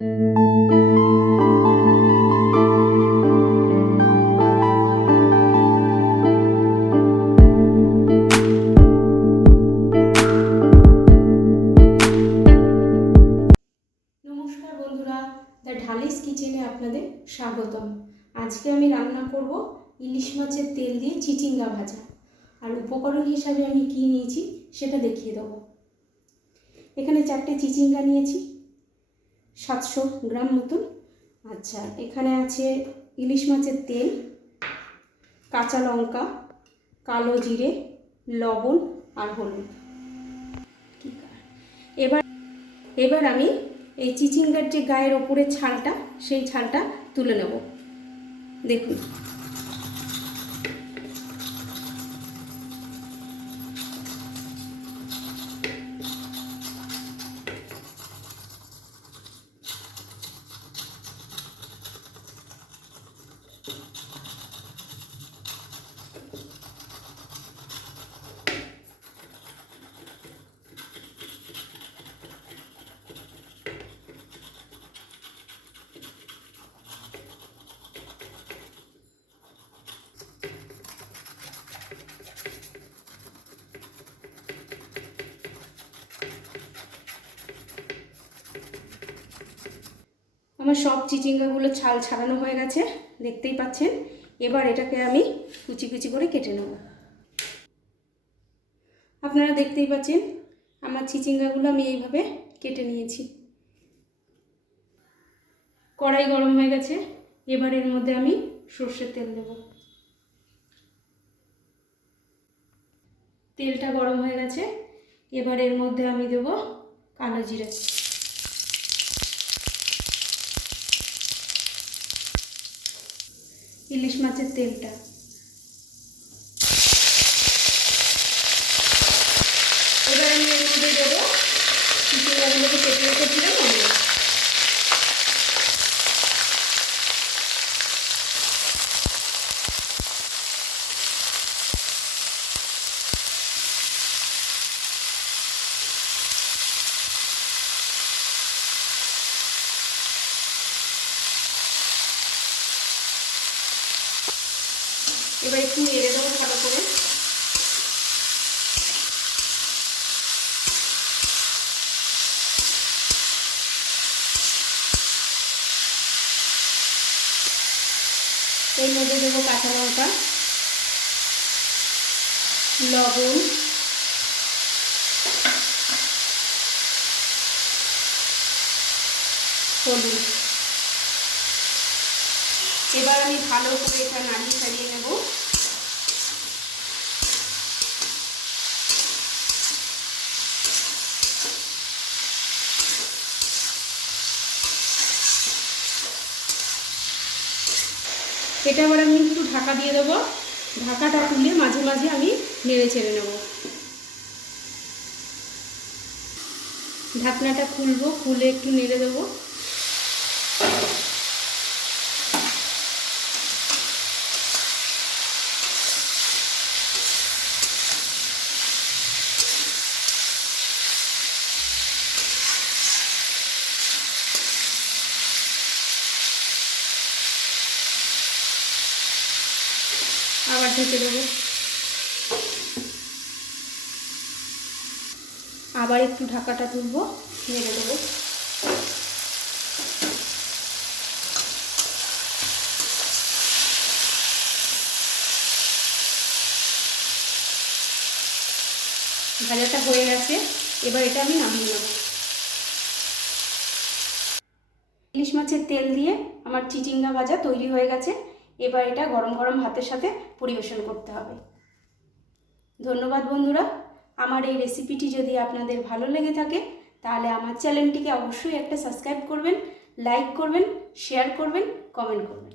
বন্ধুরা, দ্য ঢালিস কিচেনে আপনাদের স্বাগতম। আজকে আমি রান্না করব ইলিশ মাছের তেল দিয়ে চিচিঙ্গা ভাজা। আর উপকরণ হিসাবে আমি কি নিয়েছি সেটা দেখিয়ে দেবো। এখানে 4টে চিচিঙ্গা নিয়েছি, 700 গ্রাম মতন। আচ্ছা, এখানে আছে ইলিশ মাছের তেল, কাঁচা লঙ্কা, কালো জিরে, লবণ আর হলুদ। এবার আমি এই চিচিঙ্গার যে গায়ের ওপরের ছালটা, সেই ছালটা তুলে নেব। দেখুন, আমার সব চিচিঙ্গাগুলো ছাল ছাড়ানো হয়ে গেছে, দেখতেই পাচ্ছেন। এবার এটাকে আমি কুচি কুচি করে কেটে নেব। আপনারা দেখতেই পাচ্ছেন আমার চিচিঙ্গাগুলো আমি এইভাবে কেটে নিয়েছি। কড়াই গরম হয়ে গেছে, এবার এর মধ্যে আমি সর্ষের তেল দেব। তেলটা গরম হয়ে গেছে, এবার এর মধ্যে আমি দেব কালো জিরে। ইলিশ মাছের তেলটা, এবার আমি এর মধ্যে দেবো চিচিঙ্গাগুলোকে কেটে রেখেছিলাম আমি। এবার একটু নেড়ে দেবো ভালো করে। এর মধ্যে দেবো কাঁচা লঙ্কা, লবণ, হলুদ। এবার আমি ভালো করে এটা নাড়িয়ে চাড়িয়ে নেব। এটা আবার আমি একটু ঢাকা দিয়ে দেবো। ঢাকাটা তুলে মাঝে মাঝে আমি নেড়ে চেড়ে নেব। ঢাকনাটা খুলবো, খুলে একটু নেড়ে দেবো। আবার ঢেকে দেবো। আবার একটু ঢাকাটা তুলবো, নেড়ে দেবো। ভাজাটা হয়ে গেছে, এবার এটা আমি নামিয়ে নেব। ইলিশ মাছের তেল দিয়ে আমার চিচিঙ্গা ভাজা তৈরি হয়ে গেছে। এবার এটা গরম গরম ভাতের সাথে পরিবেশন করতে হবে। ধন্যবাদ বন্ধুরা। আমার এই রেসিপিটি যদি আপনাদের ভালো লেগে থাকে তাহলে আমার চ্যানেলটিকে অবশ্যই একটা সাবস্ক্রাইব করবেন, লাইক করবেন, শেয়ার করবেন, কমেন্ট করবেন।